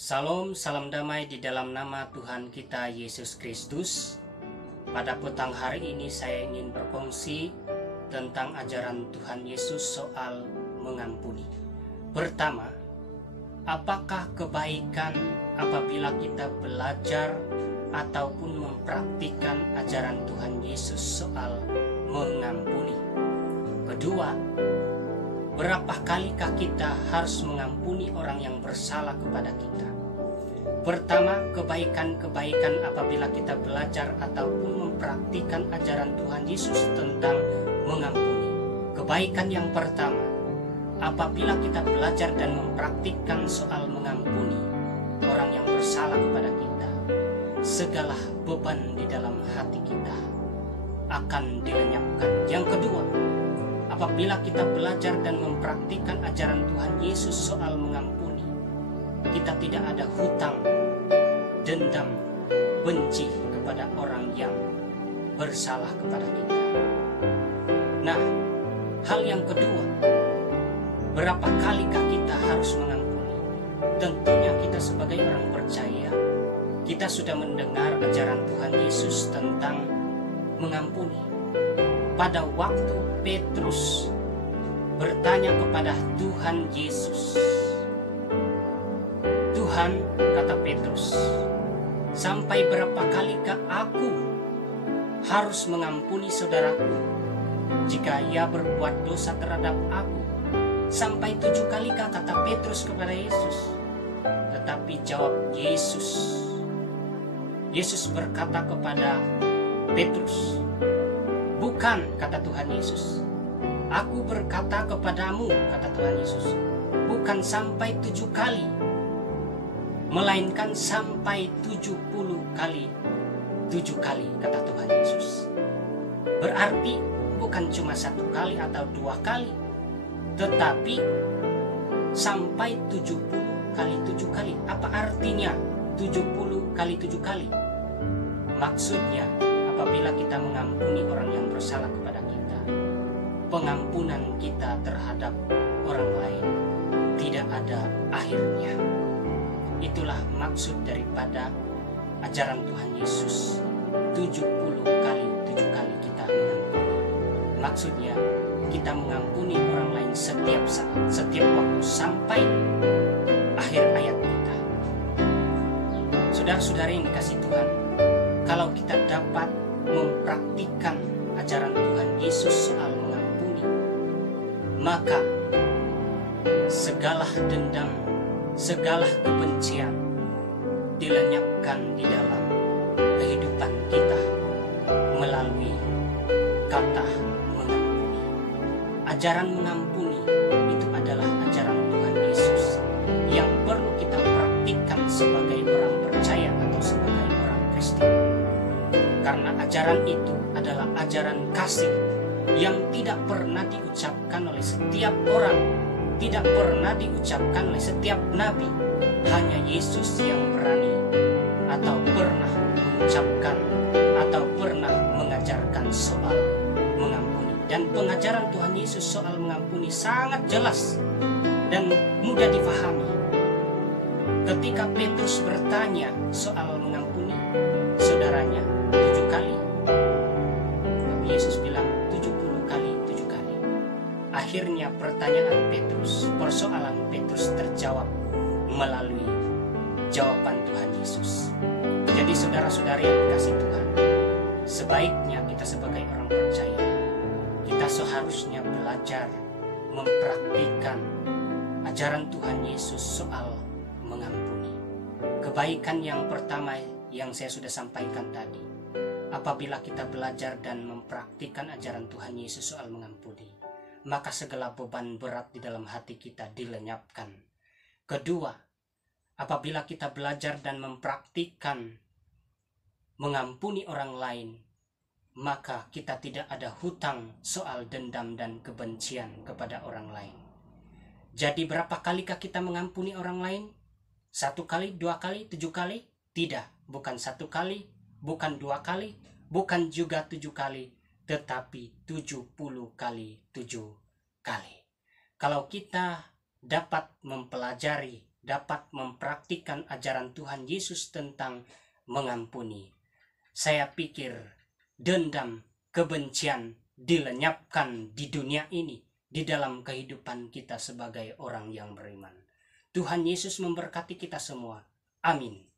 Salam, salam damai di dalam nama Tuhan kita Yesus Kristus. Pada petang hari ini saya ingin berkongsi tentang ajaran Tuhan Yesus soal mengampuni. Pertama, apakah kebaikan apabila kita belajar ataupun mempraktikkan ajaran Tuhan Yesus soal mengampuni? Kedua, berapa kalikah kita harus mengampuni orang yang bersalah kepada kita? Pertama, kebaikan-kebaikan apabila kita belajar ataupun mempraktikkan ajaran Tuhan Yesus tentang mengampuni. Kebaikan yang pertama, apabila kita belajar dan mempraktikkan soal mengampuni orang yang bersalah kepada kita, segala beban di dalam hati kita akan dilenyapkan. Yang kedua, apabila kita belajar dan mempraktikkan ajaran Tuhan Yesus soal mengampuni, kita tidak ada hutang, dendam, benci kepada orang yang bersalah kepada kita. Nah, hal yang kedua, berapa kalikah kita harus mengampuni? Tentunya kita sebagai orang percaya, kita sudah mendengar ajaran Tuhan Yesus tentang mengampuni. Pada waktu Petrus bertanya kepada Tuhan Yesus, "Tuhan," kata Petrus, "sampai berapa kalikah aku harus mengampuni saudaraku jika ia berbuat dosa terhadap aku? Sampai 7 kalikah?" kata Petrus kepada Yesus. Tetapi jawab Yesus. Yesus berkata kepada Petrus, "Bukan," kata Tuhan Yesus. "Aku berkata kepadamu," kata Tuhan Yesus, "bukan sampai 7 kali, melainkan sampai 70 kali 7 kali," kata Tuhan Yesus. Berarti bukan cuma 1 kali atau 2 kali, tetapi sampai 70 kali 7 kali. Apa artinya 70 kali 7 kali? Maksudnya, apabila kita mengampuni orang yang bersalah kepada kita, pengampunan kita terhadap orang lain tidak ada akhirnya. Itulah maksud daripada ajaran Tuhan Yesus. 70 kali 7 kali kita mengampuni. Maksudnya, kita mengampuni orang lain setiap saat, setiap waktu, sampai akhir ayat kita. Saudara-saudara yang dikasihi Tuhan, kalau kita dapat mempraktikkan ajaran Tuhan Yesus soal mengampuni, maka segala dendam, segala kebencian dilenyapkan di dalam kehidupan kita melalui kata mengampuni. Ajaran mengampuni itu adalah ajaran Tuhan Yesus yang perlu kita praktikkan sebagai orang percaya atau sebagai orang Kristen. Karena ajaran itu adalah ajaran kasih yang tidak pernah diucapkan oleh setiap orang, tidak pernah diucapkan oleh setiap nabi. Hanya Yesus yang berani atau pernah mengucapkan atau pernah mengajarkan soal mengampuni. Dan pengajaran Tuhan Yesus soal mengampuni sangat jelas dan mudah difahami. Ketika Petrus bertanya soal mengampuni saudaranya 7 kali, tapi Yesus bilang 70 kali 7 kali. Akhirnya pertanyaan Petrus, persoalan Petrus terjawab melalui jawaban Tuhan Yesus. Jadi saudara-saudari yang dikasihi Tuhan, sebaiknya kita sebagai orang percaya, kita seharusnya belajar mempraktikkan ajaran Tuhan Yesus soal mengampuni. Kebaikan yang pertama yang saya sudah sampaikan tadi, apabila kita belajar dan mempraktikkan ajaran Tuhan Yesus soal mengampuni, maka segala beban berat di dalam hati kita dilenyapkan. Kedua, apabila kita belajar dan mempraktikkan mengampuni orang lain, maka kita tidak ada hutang soal dendam dan kebencian kepada orang lain. Jadi berapa kalikah kita mengampuni orang lain? 1 kali, 2 kali, 7 kali? Tidak, bukan 1 kali, bukan 2 kali, bukan juga 7 kali, tetapi 70 kali 7 kali. Kalau kita dapat mempelajari dapat mempraktikkan ajaran Tuhan Yesus tentang mengampuni. Saya pikir dendam, kebencian dilenyapkan di dunia ini, di dalam kehidupan kita sebagai orang yang beriman. Tuhan Yesus memberkati kita semua. Amin.